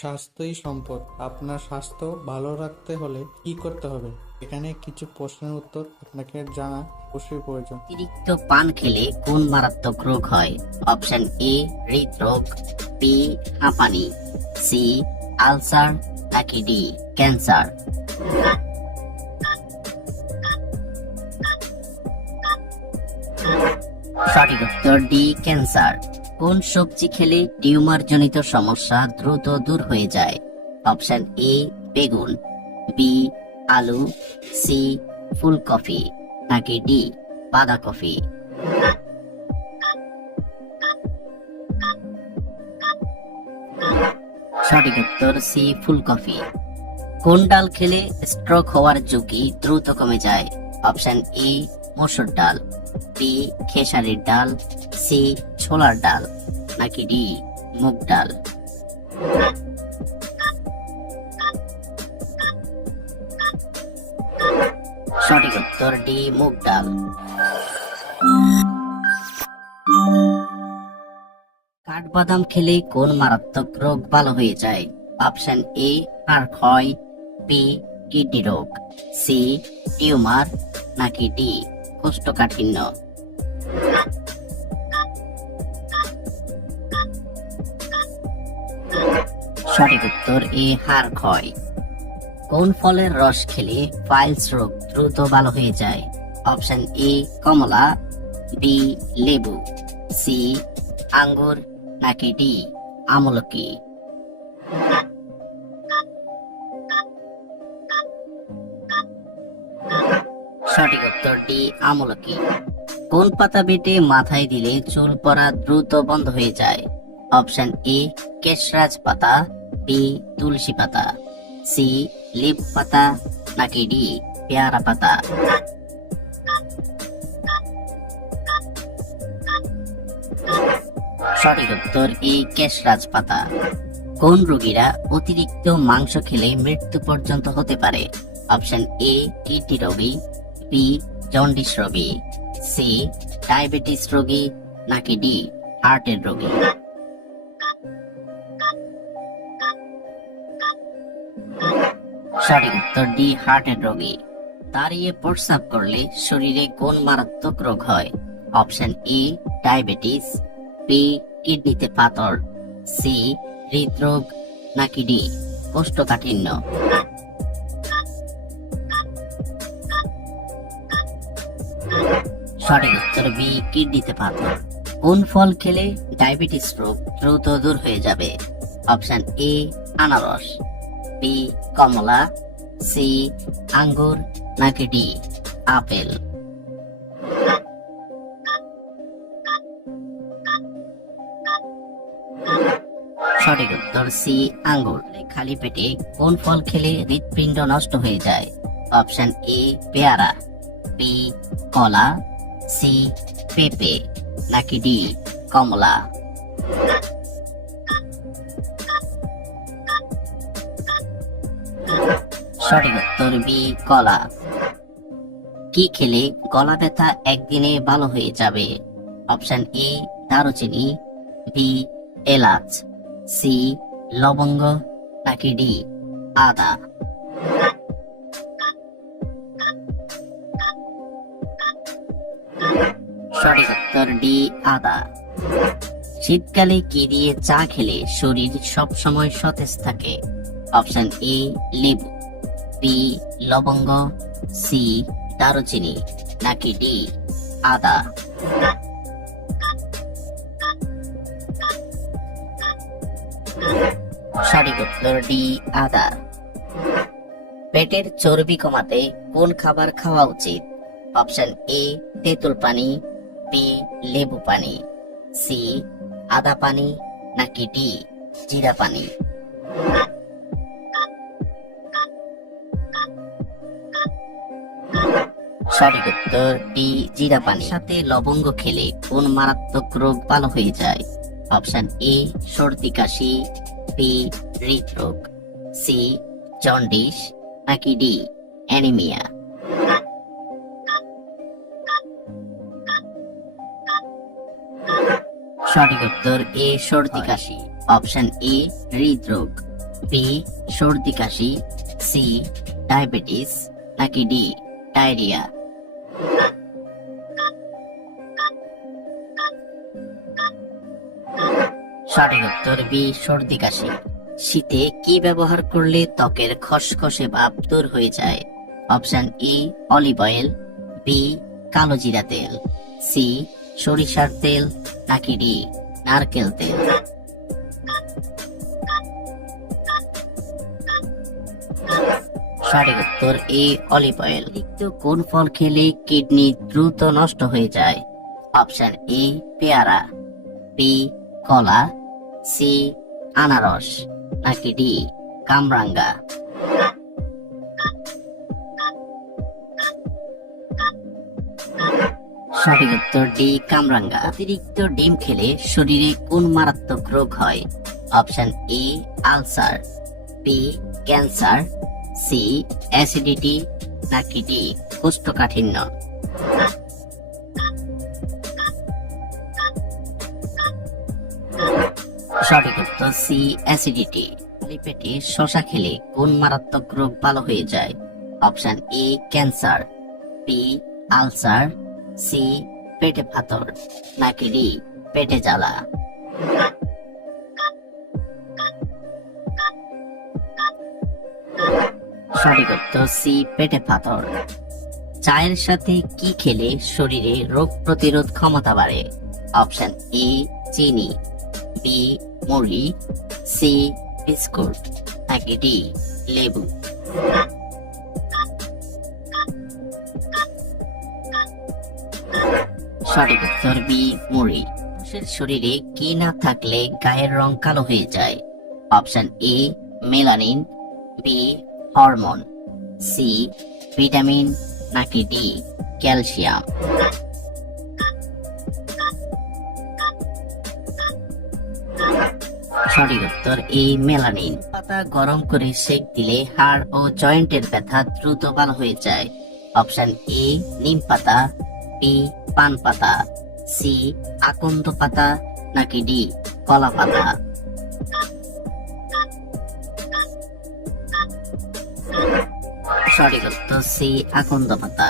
স্বাস্থ্যই সম্পদ। আপনার স্বাস্থ্য ভালো রাখতে হলে কি করতে হবে? এখানে কিছু প্রশ্নের উত্তর আপনাকে জানা অবশ্যই প্রয়োজন। অতিরিক্ত পান খেলে কোন মারাত্মক রোগ হয়? অপশন এ হৃদরোগ, বি হাঁপানি, সি আলসার, নাকি ডি ক্যান্সার। সঠিক উত্তর ডি ক্যান্সার। কোন সবজি খেলে টিউমার জনিত সমস্যা দ্রুত দূর হয়ে যায়? অপশন এ বেগুন, বি আলু, সি ফুলকপি, নাকি ডি বাঁধাকপি। সঠিক উত্তর সি ফুলকপি। কোন ডাল খেলে স্ট্রোক হওয়ার ঝুঁকি দ্রুত কমে যায়? অপশন এ মসুর ডাল, বি খেসারির ডাল, সি ছোলার ডাল, নাকি ডি মুগ ডাল। সঠিক উত্তর ডি মুগ ডাল। কাঠবাদাম খেলে কোন মারাত্মক রোগ ভালো হয়ে যায়? অপশন এ হাড় ক্ষয়, বি কিডনি রোগ, সি টিউমার, নাকি ডি কোষ্ঠকাঠিন্য। সঠিক উত্তর এ হাড় ক্ষয়। কোন ফলের রস খেলে পাইলস রোগ দ্রুত ভালো হয়ে যায়? অপশন এ কমলা, বি লেবু, সি আঙ্গুর, নাকি ডি আমলকি। সঠিক উত্তর ডি আমলকি। কোন পাতা বেটে মাথায় দিলে চুল পড়া দ্রুত বন্ধ হয়ে যায়? অপশন এ কেশরাজ পাতা, বি তুলসী পাতা, সি লেবু পাতা, নাকি ডি পেয়ারা পাতা। সঠিক উত্তর এ কেশরাজ পাতা। কোন রোগীরা অতিরিক্ত মাংস খেলে মৃত্যু পর্যন্ত হতে পারে? অপশন এ কিডনি রোগী, বি জন্ডিস রোগী, সি ডায়াবেটিস রোগী, নাকি ডি হার্টের রোগী। সঠিক উত্তর ডি হার্টের রোগী। দাঁড়িয়ে প্রস্রাব করলে শরীরে কোন মারাত্মক রোগ হয়? অপশন এ ডায়াবেটিস, বি কিডনিতে পাথর, সি হৃদরোগ, নাকি ডি কোষ্ঠকাঠিন্য। সঠিক উত্তর বি কিডনিতে পাথর। কোন ফল খেলে ডায়াবেটিস রোগ দ্রুত দূর হয়ে যাবে? অপশন এ আনারস, বি কমলা, সি আঙ্গুর, নাকি ডি আপেল। সঠিক উত্তর সি আঙ্গুর। খালি পেটে কোন ফল খেলে হৃৎপিণ্ড নষ্ট হয়ে যায়? অপশন এ পেয়ারা, বি কলা, সি পেঁপে, নাকি ডি কমলা। সঠিক উত্তর বি কলা। কি খেলে গলা ব্যথা একদিনে ভালো হয়ে যাবে? অপশন এ দারুচিনি, বি এলাচ, সি লবঙ্গ, নাকি ডি আদা। সঠিক উত্তর ডি আদা। শীতকালে কি দিয়ে চা খেলে শরীর সবসময় সতেজ থাকে? অপশন এ লেবু, বি লবঙ্গ, সি দারুচিনি, নাকি ডি আদা। সঠিক উত্তর ডি আদা। পেটের চর্বি কমাতে কোন খাবার খাওয়া উচিত? অপশন এ তেঁতুল পানি, বি লেবু পানি, সি আদা পানি, নাকি ডি জিরা পানি। সঠিক উত্তর ডি জিরা পানি। সাথে লবঙ্গ খেলে কোন মারাত্মক রোগ ভালো হয়ে যায়? অপশন এ সর্দি কাশি, বি হৃদরোগ, সি জন্ডিস, নাকি ডি অ্যানিমিয়া। সঠিক উত্তর এ সর্দি কাশি। অপশন এ হৃদরোগ। বি সর্দি কাশি, সি ডায়াবেটিস, নাকি ডি ডায়রিয়া? সঠিক উত্তর বি সর্দি কাশি। শীতে কি ব্যবহার করলে ত্বকের খসখসে ভাব দূর হয়ে যায়? Option E olive oil, B কালো জিরা তেল, সি সরিষার তেল, নাকি ডি নারকেল তেল? সঠিক উত্তর এ অলিভ অয়েল। অতিরিক্ত কোন ফল খেলে কিডনি দ্রুত নষ্ট হয়ে যায়? অপশন এ পেয়ারা, বি কলা, সি আনারস, নাকি ডি কামরাঙ্গা? সঠিক উত্তর ডি কামরাঙ্গা। অতিরিক্ত ডিম খেলে শরীরে কোন মারাত্মক রোগ হয়? Option A ulcer, B cancer, C acidity, নাকি ডি কোষ্ঠকাঠিন্য? সঠিক উত্তর সি অ্যাসিডিটি। খালি পেটে শশা খেলে কোন মারাত্মক রোগ ভালো হয়ে যায়? Option A cancer, B ulcer, C পেটে পাথর, নাকি ডি পেটে জ্বালা? সঠিক উত্তর সি পেটে পাথর। চায়ের সাথে কি খেলে শরীরে রোগ প্রতিরোধ ক্ষমতা বাড়ে? অপশন এ চিনি, বি মুড়ি, সি বিস্কুট, নাকি ডি লেবু? সঠিক উত্তর বি মুড়ি। মানুষের শরীরে কি না থাকলে গায়ের রং কালো হয়ে যায়? Option A melanin, B hormone, C vitamin, নাকি ডি ক্যালসিয়াম? সঠিক উত্তর এ মেলানিন। পাতা গরম করে সেক দিলে হাড় ও জয়েন্টের ব্যথা দ্রুত ভালো হয়ে যায়। অপশন এ নিম পাতা, বি পান পাতা, সি আকন্দ পাতা, নাকি ডি কলা পাতা? সঠিক উত্তর সি আকন্দ পাতা।